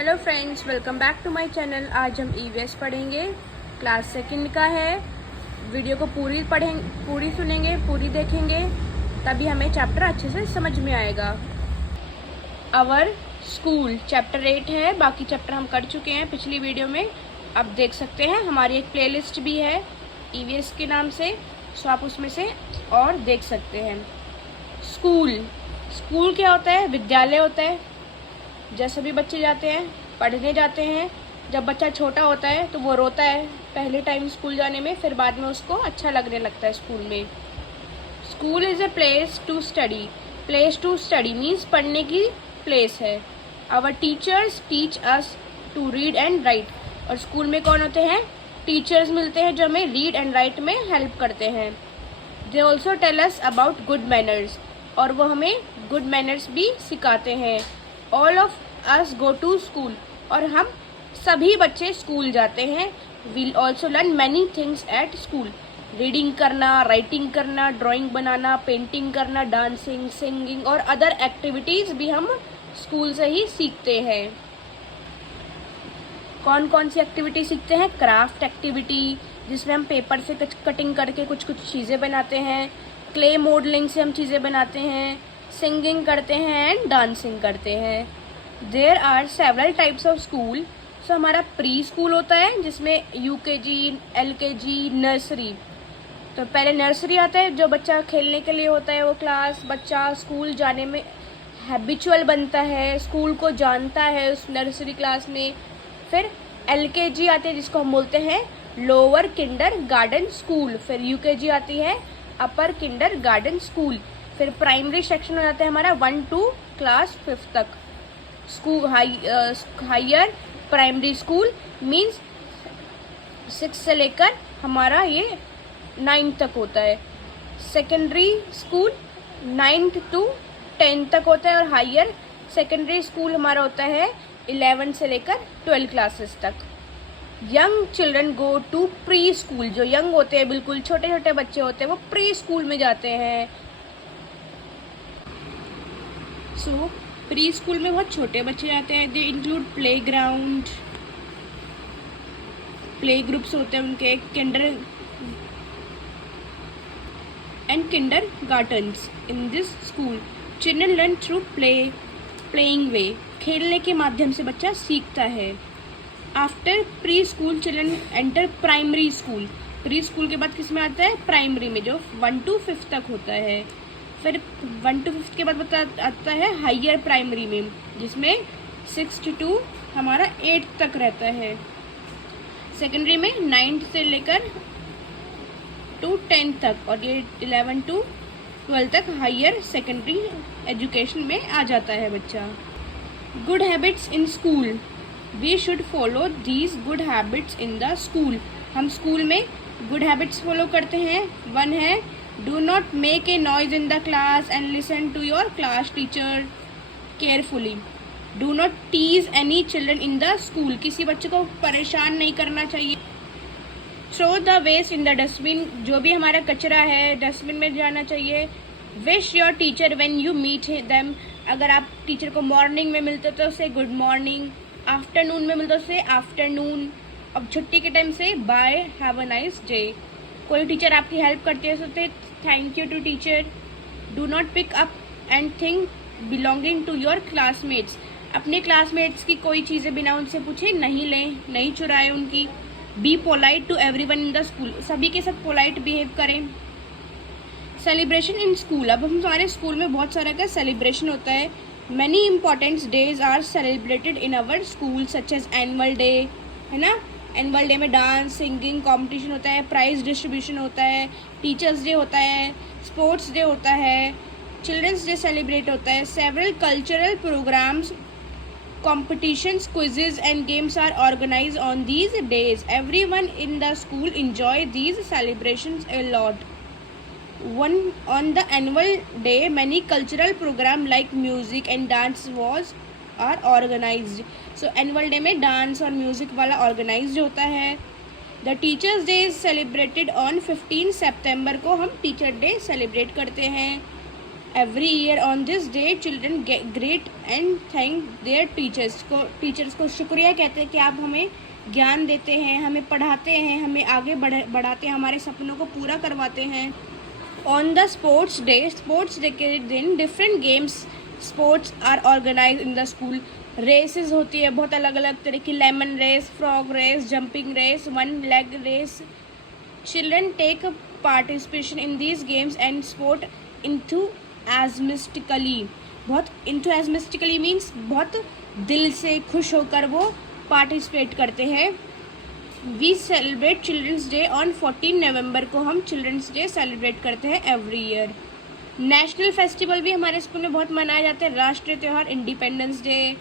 Hello friends, welcome back to my channel. आज हम EVS पढ़ेंगे। क्लास सेकंड का है। वीडियो को पूरी सुनेंगे, पूरी देखेंगे, तभी हमें चैप्टर अच्छे से समझ में आएगा। आवर स्कूल चैप्टर 8 है। बाकी चैप्टर हम कर चुके हैं पिछली वीडियो में। अब देख सकते हैं हमारी एक प्लेलिस्ट भी है ईवीएस के नाम से, सो आप उसमें से और देख सकते हैं। स्कूल क्या होता है? विद्यालय होता है। जब सभी बच्चे जाते हैं, पढ़ने जाते हैं। जब बच्चा छोटा होता है तो वो रोता है पहले टाइम स्कूल जाने में, फिर बाद में उसको अच्छा लगने लगता है स्कूल में। School is a place to study. Place to study means पढ़ने की प्लेस है। Our teachers teach us to read and write. और स्कूल में कौन होते हैं? टीचर्स मिलते हैं जो हमें रीड एंड राइट में हेल्प करते हैं। They also tell us about good manners. और वो हमें गुड मैनर्स भी सिखाते हैं। All of us go to school. और हम सभी बच्चे स्कूल जाते हैं। We'll also learn many things at school. Reading करना, राइटिंग करना, ड्राइंग बनाना, पेंटिंग करना, डांसिंग, सिंगिंग और अदर एक्टिविटीज़ भी हम स्कूल से ही सीखते हैं। कौन कौन सी एक्टिविटी सीखते हैं? क्राफ्ट एक्टिविटी, जिसमें हम पेपर से कटिंग करके कुछ चीज़ें बनाते हैं। क्ले मॉडलिंग से हम चीज़ें बनाते हैं। सिंगिंग करते हैं एंड डांसिंग करते हैं। There are several types of school. So हमारा प्री स्कूल होता है जिसमें यूकेजी, एलकेजी, नर्सरी। तो पहले नर्सरी आता है जो बच्चा खेलने के लिए होता है। वो क्लास बच्चा स्कूल जाने में हैबिचुअल बनता है, स्कूल को जानता है उस नर्सरी क्लास में। फिर एलकेजी आते हैं जिसको हम बोलते हैं लोअर किंडर गार्डन स्कूल। फिर यूकेजी आती है अपर किंडर गार्डन स्कूल। फिर प्राइमरी सेक्शन हो जाता है हमारा 1 to क्लास 5 तक। School higher primary school means 6 से लेकर हमारा ये 9 तक होता है। सेकेंडरी स्कूल 9 to 10 तक होता है। और हायर सेकेंडरी स्कूल हमारा होता है 11 से लेकर 12 क्लासेस तक। Young children go to preschool. जो यंग होते हैं, बिल्कुल छोटे छोटे बच्चे होते हैं, वो प्री स्कूल में जाते हैं। सो प्री स्कूल में बहुत छोटे बच्चे जाते हैं। They include playground, play groups होते हैं उनके, kinder and kindergartens. In this school children learn through playing way. खेलने के माध्यम से बच्चा सीखता है। After pre school children enter primary school. Pre school के बाद किस में आता है? प्राइमरी में, जो 1 to 5 तक होता है। फिर 1 to 5 के बाद आता है हायर प्राइमरी में, जिसमें 6 to हमारा 8 तक रहता है। सेकेंडरी में 9 से लेकर to 10 तक, और ये 11 to 12 तक हायर सेकेंडरी एजुकेशन में आ जाता है बच्चा। Good habits in school. We should follow these good habits in the school. हम स्कूल में गुड हैबिट्स फॉलो करते हैं। 1 है do not make a noise in the class and listen to your class teacher carefully. Do not tease any children in the school. किसी बच्चे को परेशान नहीं करना चाहिए। Throw the waste in the dustbin. जो भी हमारा कचरा है डस्टबिन में जाना चाहिए। Wish your teacher when you meet them. अगर आप टीचर को मॉर्निंग में मिलते हो तो उसे गुड मॉर्निंग, आफ्टरनून में मिलते हो उसे आफ्टरनून। अब छुट्टी के टाइम से bye, have a nice day. कोई टीचर आपकी हेल्प करते हैं तो thank you to teacher. Do not pick up anything belonging to your classmates. अपने क्लासमेट्स की कोई चीज़ें बिना उनसे पूछे नहीं लें, नहीं चुराएं उनकी। Be polite to everyone in the school. सभी के साथ पोलाइट बिहेव करें। Celebration in school. अब हमारे स्कूल में बहुत सारा का सेलिब्रेशन होता है। Many important days are celebrated in our school such as annual day, है ना। एनुअल डे में डांस, सिंगिंग कॉम्पिटिशन होता है, प्राइज डिस्ट्रीब्यूशन होता है, टीचर्स डे होता है, स्पोर्ट्स डे होता है, चिल्ड्रंस डे सेलिब्रेट होता है। Several cultural programmes, competitions, quizzes and games are organized on these days. Everyone in the school enjoy these celebrations a lot. On the annual day, many cultural program like music and dance are organized. So annual day में dance और music वाला organized होता है। The teachers day is celebrated on 15 September को हम teacher day celebrate करते हैं। Every year on this day children great and thank there teachers को शुक्रिया कहते हैं कि आप हमें ज्ञान देते हैं, हमें पढ़ाते हैं, हमें आगे बढ़ाते हैं, हमारे सपनों को पूरा करवाते हैं। ऑन द स्पोर्ट्स डे के दिन different games sports are organise in the school. Races होती है बहुत अलग अलग तरह की, lemon race, frog race, jumping race, one leg race. Children take participation in these games and sport enthusiastically. बहुत इंथुएज़मिस्टिकली मीन्स बहुत दिल से खुश होकर वो पार्टिसिपेट करते हैं। We celebrate children's day on 14 November को हम चिल्ड्रंस डे सेलिब्रेट करते हैं एवरी ईयर। नेशनल फेस्टिवल भी हमारे स्कूल में बहुत मनाए जाते हैं। राष्ट्रीय त्यौहार इंडिपेंडेंस डे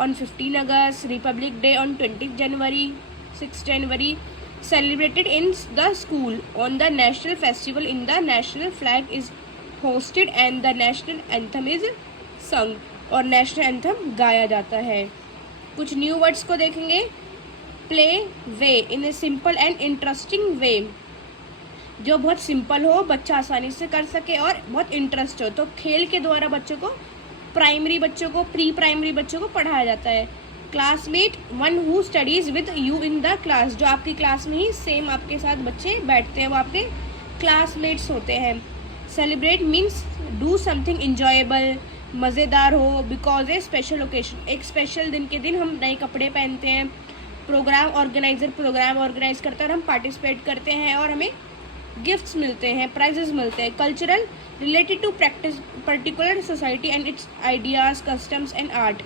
ऑन 15 अगस्त, republic day on 20 January, 6 January celebrated in the school. On the national festival in the national flag is hosted and the national anthem is sung, और national anthem गाया जाता है। कुछ न्यू वर्ड्स को देखेंगे। Play way in a simple and interesting way, जो बहुत simple हो, बच्चा आसानी से कर सके और बहुत इंटरेस्ट हो। तो खेल के द्वारा बच्चों को, प्राइमरी बच्चों को, प्री प्राइमरी बच्चों को पढ़ाया जाता है। Classmate one who studies with you in the class, जो आपकी क्लास में ही सेम आपके साथ बच्चे बैठते हैं, वो आपके क्लासमेट्स होते हैं। Celebrate means do something enjoyable, मज़ेदार हो, बिकॉज ए स्पेशल ओकेजन, एक स्पेशल दिन के दिन हम नए कपड़े पहनते हैं। प्रोग्राम ऑर्गेनाइज करता है और हम पार्टिसिपेट करते हैं और हमें गिफ्ट्स मिलते हैं, प्राइजेस मिलते हैं। Cultural related to practice particular society and its ideas, customs and art.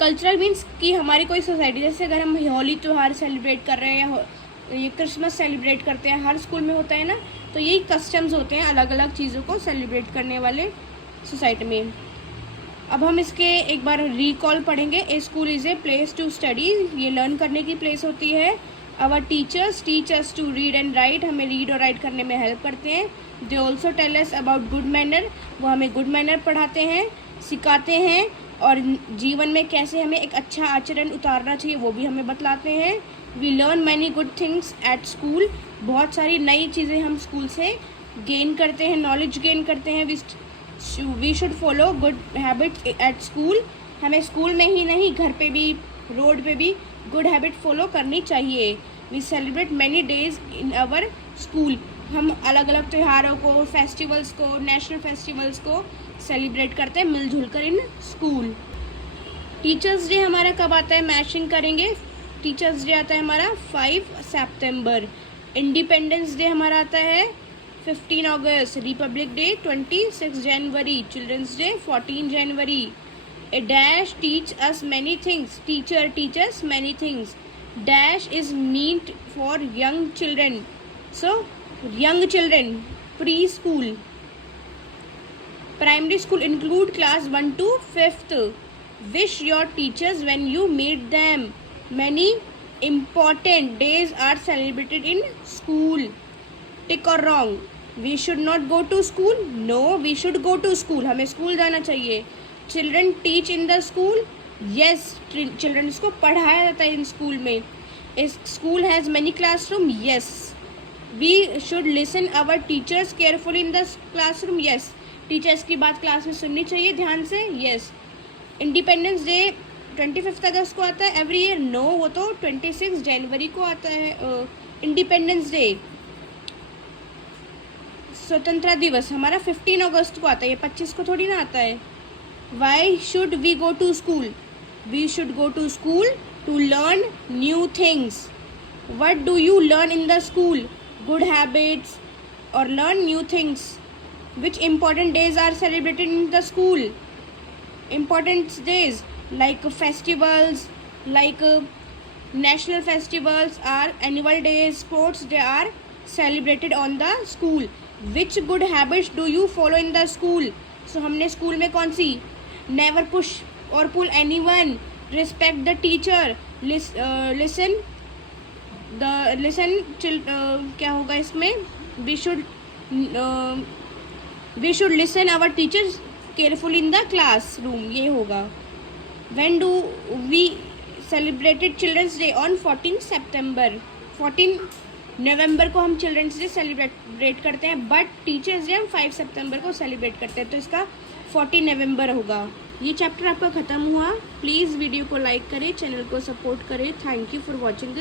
Cultural means कि हमारी कोई सोसाइटी, जैसे अगर हम होली त्यौहार सेलिब्रेट कर रहे हैं या ये क्रिसमस सेलिब्रेट करते हैं, हर स्कूल में होता है ना, तो यही कस्टम्स होते हैं अलग अलग चीज़ों को सेलिब्रेट करने वाले सोसाइटी में। अब हम इसके एक बार रिकॉल पढ़ेंगे। A school is a place to study, ये लर्न करने की प्लेस होती है। Our teachers teach us to read and write, हमें रीड और राइट करने में हेल्प करते हैं। They also tell us about good manner, वो हमें गुड मैनर पढ़ाते हैं, सिखाते हैं, और जीवन में कैसे हमें एक अच्छा आचरण उतारना चाहिए वो भी हमें बतलाते हैं। We learn many good things at school, बहुत सारी नई चीज़ें हम स्कूल से गेन करते हैं, नॉलेज गेन करते हैं। We should follow good habits at school, हमें स्कूल में ही नहीं घर पे भी, रोड पे भी गुड हैबिट फॉलो करनी चाहिए। We celebrate many days in our school, हम अलग अलग त्योहारों को, फेस्टिवल्स को, नेशनल फेस्टिवल्स को सेलिब्रेट करते हैं मिलजुल कर इन स्कूल। टीचर्स डे हमारा कब आता है, मैचिंग करेंगे। टीचर्स डे आता है हमारा 5 सितंबर। इंडिपेंडेंस डे हमारा आता है 15 अगस्त। रिपब्लिक डे 26 जनवरी। चिल्ड्रंस डे 14 जनवरी। A dash teach us many things, teacher teachers many things. Dash is meant for young children, so young children, pre school. Primary school include class 1 to 5th. Wish your teachers when you meet them. Many important days are celebrated in school. Tick or wrong? We should not go to school? No, we should go to school. हमें school जाना चाहिए। Children teach in the school? Yes, children को पढ़ाया जाता है in school में। Is school has many classroom? Yes. We should listen our teachers carefully in the classroom? Yes. Teachers की बात क्लास में सुननी चाहिए ध्यान से। यस। इंडिपेंडेंस डे 25 अगस्त को आता है एवरी ईयर। नो, वो तो 26 जनवरी को आता है। इंडिपेंडेंस डे, स्वतंत्रता दिवस हमारा 15 अगस्त को आता है, ये 25 को थोड़ी ना आता है। Why should we go to school? We should go to school to learn new things. What do you learn in the school? Good habits और learn new things. Which important days are celebrated in the school? Important days like festivals, like national festivals or annual days, sports day are celebrated on the school. Which good habits do you follow in the school? So हमने school में कौन सी? Never push or pull anyone. Respect the teacher. Listen. क्या होगा इसमें? We should listen our teachers carefully in the classroom, ये होगा। When do we celebrated Children's Day? On 14 September. 14 November को हम चिल्ड्रंस डे सेलिब्रेट करते हैं, बट टीचर्स डे हम 5 सितंबर को सेलिब्रेट करते हैं, तो इसका 14 नवंबर होगा। ये चैप्टर आपका ख़त्म हुआ। प्लीज़ वीडियो को लाइक करें, चैनल को सपोर्ट करें। Thank you for watching this.